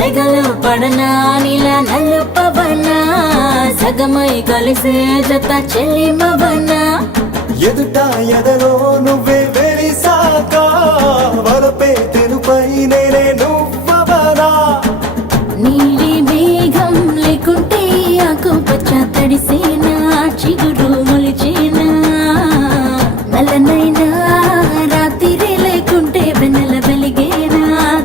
సెగలు పడనా నీలా నలుపవనా సగమై కలిసే జత చెల్లిమవనా ఎదుట ఎదలో నువ్వే వెలిసాక వలపే తెరుపై నేనే